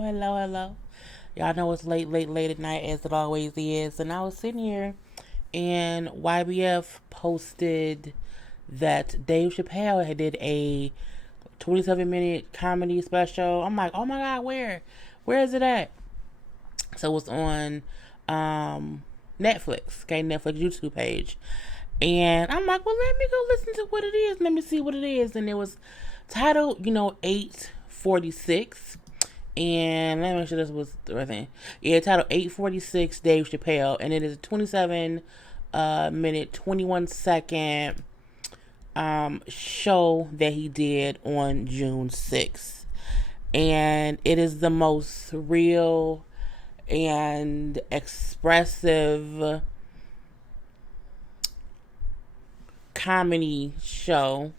hello. Y'all know it's late at night as it always is. And I was sitting here and YBF posted that Dave Chappelle had did a 27-minute comedy special. I'm like, oh my God, where? Where is it at? So it's on Netflix, okay, Netflix YouTube page. And I'm like, well, let me go listen to what it is. Let me see what it is. And it was titled, 846. And let me make sure this was the right thing. Yeah, titled 846 Dave Chappelle. And it is a 27 minute, 21 second show that he did on June 6th. And it is the most real and expressive comedy show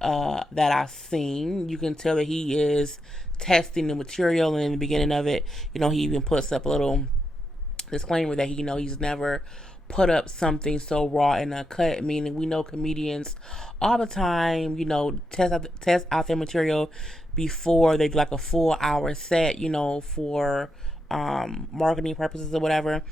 that I've seen. You can tell that he is testing the material, and in the beginning of it, he even puts up a little disclaimer that he's never put up something so raw and uncut, meaning we know comedians all the time, test out their material before they do like a full hour set, for marketing purposes or whatever.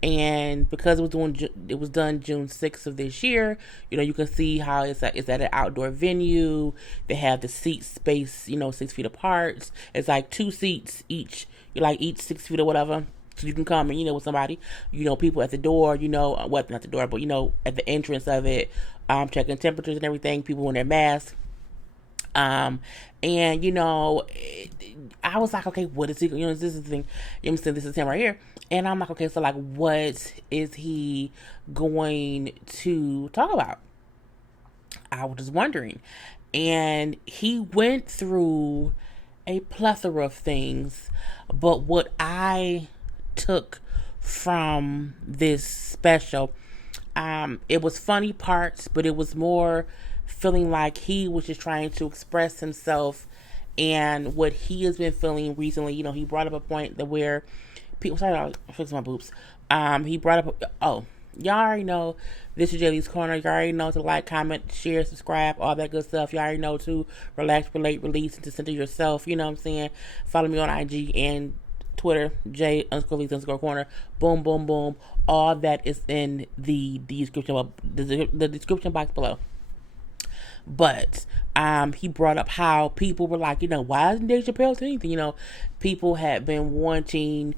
And because it was done June 6th of this year, you can see how it's at an outdoor venue. They have the seat space, 6 feet apart. It's like 2 seats each, each 6 feet or whatever. So you can come and, with somebody, people at the door, not the door, but, at the entrance of it, checking temperatures and everything, people in their masks. And, I was like, okay, what is he, this is the thing, this is him right here. And I'm like, okay, so like, what is he going to talk about? I was just wondering. And he went through a plethora of things, but what I took from this special, it was funny parts, but it was more feeling like he was just trying to express himself and what he has been feeling recently. He brought up a point that where people, sorry, I'll fix my boobs. He brought up, y'all already know this is JLeesCorner. Y'all already know to like, comment, share, subscribe, all that good stuff. Y'all already know to relax, relate, release, and to center yourself. You know what I'm saying? Follow me on IG and Twitter, J_Lees_Corner. Boom, boom, boom. All that is in the description, the description box below. But he brought up how people were like, why isn't Dave Chappelle saying anything? People had been wanting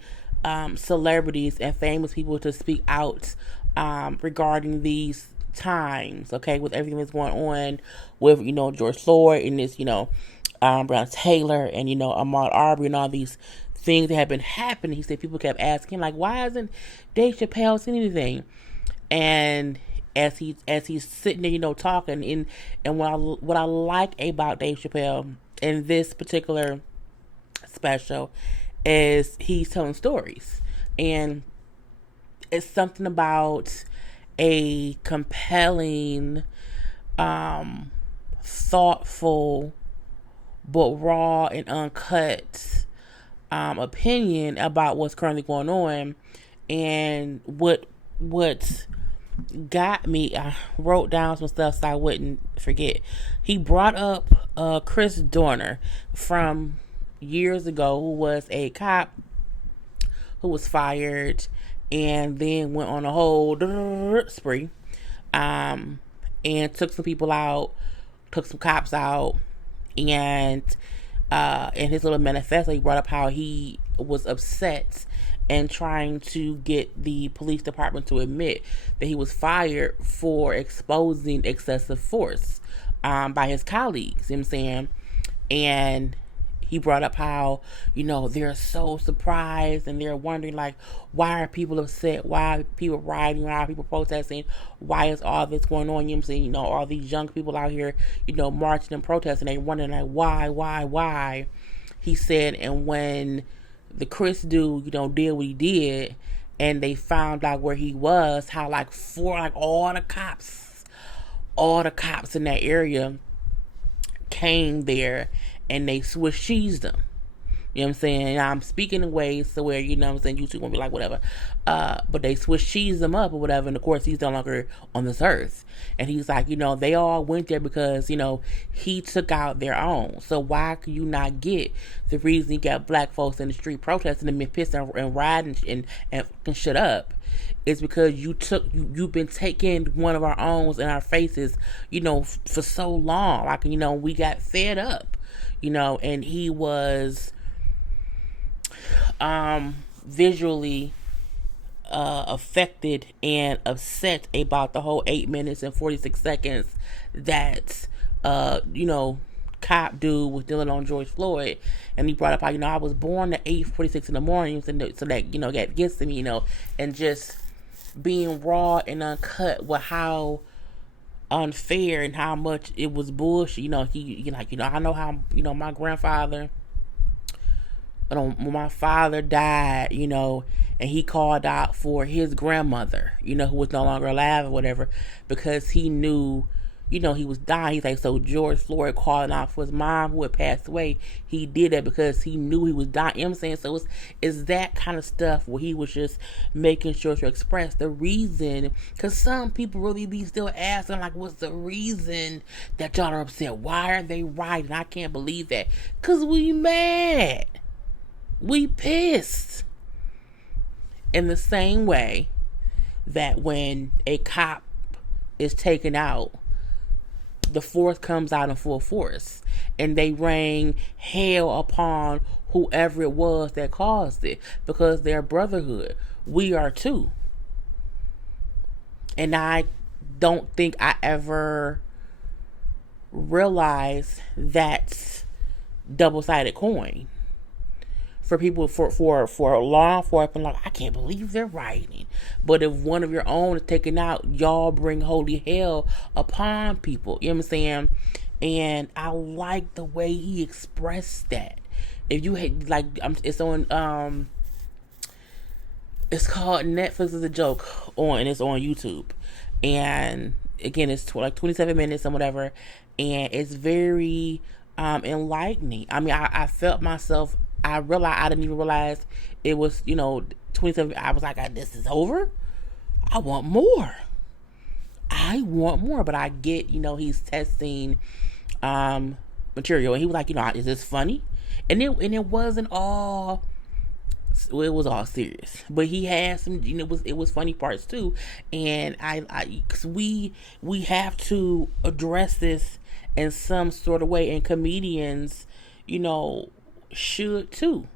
celebrities and famous people to speak out regarding these times, okay, with everything that's going on with, George Floyd and this, Breonna Taylor and, Ahmaud Arbery and all these things that have been happening. He said people kept asking him, like, why isn't Dave Chappelle saying anything? And as he's sitting there, talking, and what I like about Dave Chappelle in this particular special is he's telling stories, and it's something about a compelling, thoughtful, but raw and uncut opinion about what's currently going on. And what got me, I wrote down some stuff so I wouldn't forget. He brought up Chris Dorner from years ago, who was a cop who was fired and then went on a whole spree, and took some people out, took some cops out. And in his little manifesto, he brought up how he was upset and trying to get the police department to admit that he was fired for exposing excessive force by his colleagues. You know what I'm saying? And he brought up how, they're so surprised and they're wondering, like, why are people upset? Why are people rioting? Why are people protesting? Why is all this going on? You know what I'm saying? All these young people out here, marching and protesting. They're wondering, like, why? He said, and when the Chris dude, did what he did, and they found out where he was, how all the cops in that area came there and they Swiss cheesed him. You know what I'm saying? And I'm speaking in ways to where, you know what I'm saying, YouTube won't be like, whatever. But they Swiss cheese him up or whatever. And of course, he's no longer on this earth. And he's like, they all went there because, he took out their own. So why could you not get the reason you got black folks in the street protesting and pissing and riding and shut up? It's because you've been taking one of our own in our faces, for so long. Like, we got fed up, and he was visually affected and upset about the whole 8 minutes and 46 seconds that cop dude was dealing on George Floyd. And he brought up how, I was born at 8:46 in the morning, so that that gets to me, and just being raw and uncut with how unfair and how much it was bullshit. I know how, my grandfather, when my father died, and he called out for his grandmother, who was no longer alive or whatever, because he knew, he was dying. He's like, so George Floyd calling out for his mom who had passed away, he did that because he knew he was dying. You know what I'm saying? So it's that kind of stuff where he was just making sure to express the reason, because some people really be still asking, like, what's the reason that y'all are upset? Why are they rioting? I can't believe that. Because we mad. We pissed. In the same way that when a cop is taken out, the force comes out in full force, and they rain hell upon whoever it was that caused it, because they're brotherhood. We are too. And I don't think I ever realized that's double-sided coin. For people, for law enforcement, like, I can't believe they're rioting. But if one of your own is taken out, y'all bring holy hell upon people. You know what I'm saying? And I like the way he expressed that. If you had, like, it's on, it's called Netflix is a Joke and it's on YouTube. And again, it's like 27 minutes or whatever, and it's very enlightening. I mean, I felt myself. I realized I didn't even realize it was 27. I was like, this is over. I want more. But I get he's testing material, and he was like, is this funny? And it wasn't all. Well, it was all serious, but he had some. It was funny parts too, and cause we have to address this in some sort of way, and comedians, should too.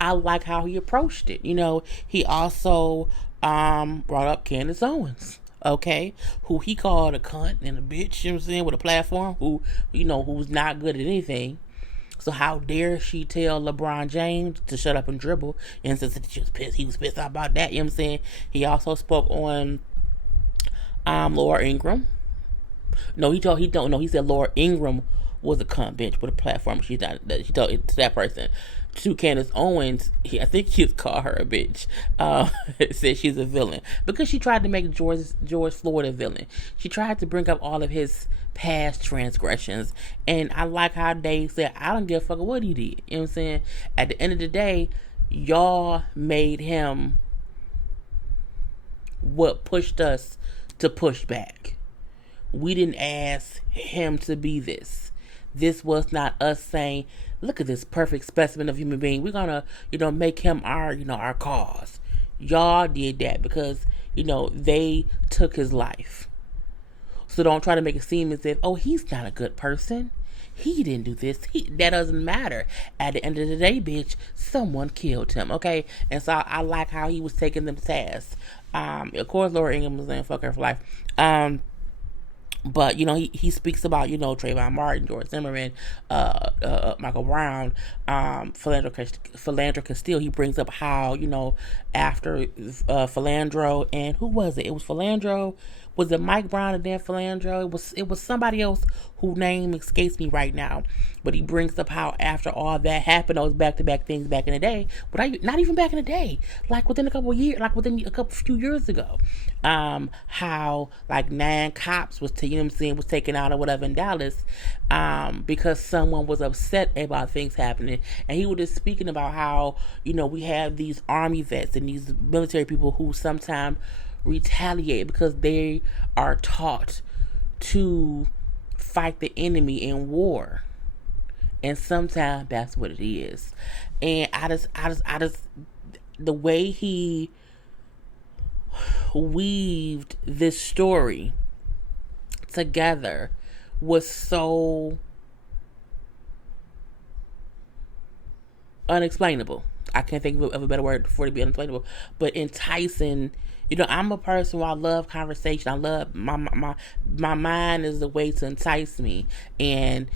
I like how he approached it. He also brought up Candace Owens, okay, who he called a cunt and a bitch, you know what I'm saying, with a platform, who's not good at anything. So how dare she tell LeBron James to shut up and dribble, and since he was pissed about that, you know what I'm saying. He also spoke on Laura Ingraham. No, he said Laura Ingraham was a cunt bitch with a platform. She told it to that person. To Candace Owens, I think he called her a bitch. Said she's a villain because she tried to make George Floyd a villain. She tried to bring up all of his past transgressions, and I like how Dave said, I don't give a fuck what he did. You know what I'm saying? At the end of the day, y'all made him what pushed us to push back. We didn't ask him to be this. This was not us saying, look at this perfect specimen of human being. We're gonna, make him our, our cause. Y'all did that because, they took his life. So don't try to make it seem as if, oh, he's not a good person. He didn't do this. That doesn't matter. At the end of the day, bitch, someone killed him. Okay, and so I like how he was taking them to task. Of course, Laura Ingraham was saying fuck her for life. But he speaks about Trayvon Martin, George Zimmerman, Michael Brown, Philandro Castile. He brings up how after Philandro, and who was it? It was Philandro. Was it Mike Brown and then Philandro? It was somebody else whose name escapes me right now. But he brings up how after all that happened, those back-to-back things back in the day, but not even back in the day, like within a couple of years, like within a couple few years ago, how like 9 cops was was taken out or whatever in Dallas, because someone was upset about things happening, and he was just speaking about how we have these army vets and these military people who sometimes retaliate because they are taught to fight the enemy in war, and sometimes that's what it is. And I just, the way he weaved this story together was so unexplainable. I can't think of a better word for it to be unexplainable, but enticing. I'm a person where I love conversation. I love my mind is the way to entice me, and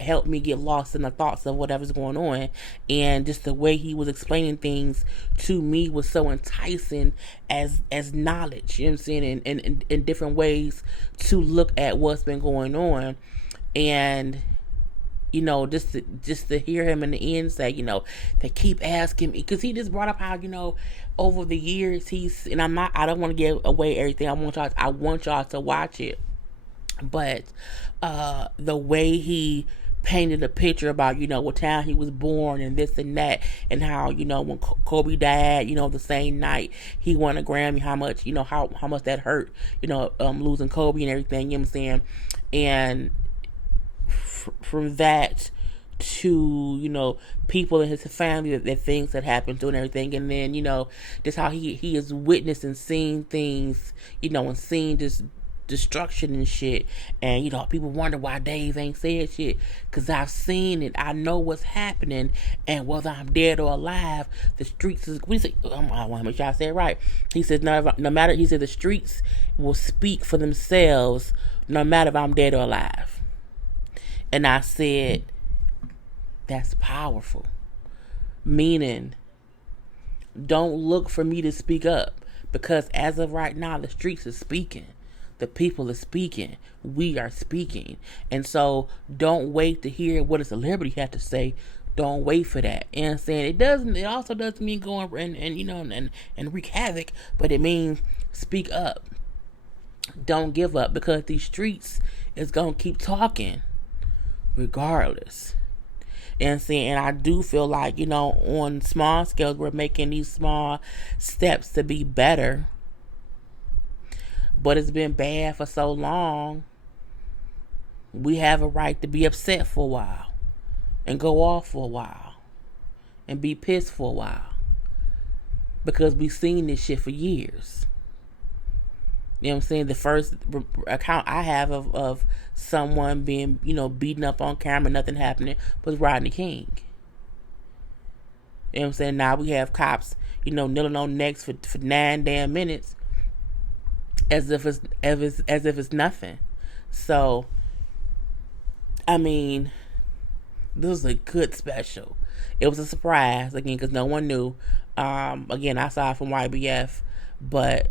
help me get lost in the thoughts of whatever's going on. And just the way he was explaining things to me was so enticing as knowledge. You know what I'm saying? In different ways to look at what's been going on, and just to hear him in the end say, they keep asking me, because he just brought up how, over the years and I don't want to give away everything. I want y'all to watch it, but the way he painted a picture about what town he was born and this and that, and how when Kobe died, the same night he won a Grammy, how much how much that hurt, losing Kobe and everything. You know what I'm saying? And from that to people in his family that things that happened to and everything, and then just how he is witnessed and seeing things, and seeing just destruction and shit, and people wonder why Dave ain't said shit, because I've seen it. I know what's happening, and whether I'm dead or alive, the streets is, I want to make sure I say it right. He says no matter, he said the streets will speak for themselves no matter if I'm dead or alive. And I said, that's powerful. Meaning, don't look for me to speak up, because as of right now, the streets are speaking. The people are speaking. We are speaking. And so don't wait to hear what a celebrity has to say. Don't wait for that. And I'm saying it also doesn't mean go and wreak havoc, but it means speak up. Don't give up, because these streets is gonna keep talking regardless. And I do feel like, on small scales, we're making these small steps to be better. But it's been bad for so long. We have a right to be upset for a while, and go off for a while, and be pissed for a while, because we've seen this shit for years. You know what I'm saying? The first account I have of someone being, beaten up on camera, nothing happening, was Rodney King. You know what I'm saying? Now we have cops, kneeling on necks for 9 damn minutes, as if it's nothing. So, I mean, this was a good special. It was a surprise, again, because no one knew. Again, I saw it from YBF, but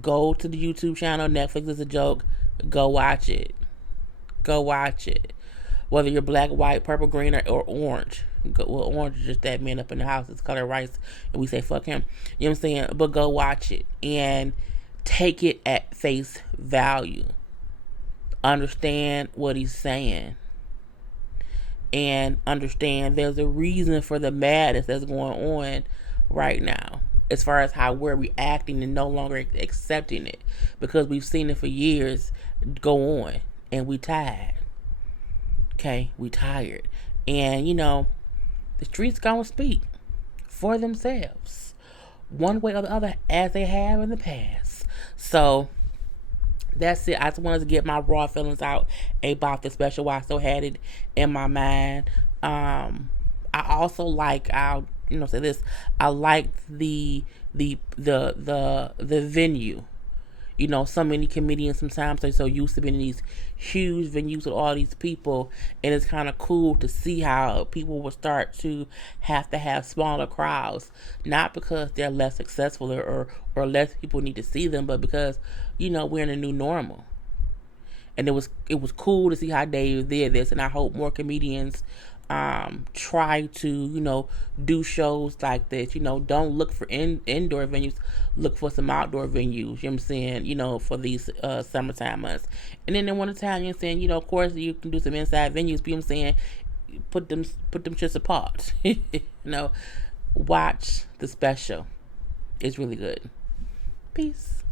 go to the YouTube channel. Netflix is a joke. Go watch it. Whether you're black, white, purple, green, or orange. Orange is just that man up in the house. It's color rice, and we say fuck him. You know what I'm saying? But go watch it and take it at face value. Understand what he's saying, and understand there's a reason for the madness that's going on right now, as far as how we're reacting and no longer accepting it, because we've seen it for years go on, and we tired. Okay, we tired. And the streets gonna speak for themselves, one way or the other, as they have in the past. So that's it. I just wanted to get my raw feelings out about the special. I still had it in my mind. I also I'll say this. I liked the venue. So many comedians sometimes they're so used to being in these huge venues with all these people, and it's kind of cool to see how people will start to have smaller crowds, not because they're less successful or less people need to see them, but because we're in a new normal. And it was cool to see how Dave did this, and I hope more comedians try to, do shows like this. Don't look for indoor venues, look for some outdoor venues, you know what I'm saying, for these summertime months. And then in wintertime, saying, of course you can do some inside venues, but you know what I'm saying, put them just apart. Watch the special. It's really good. Peace.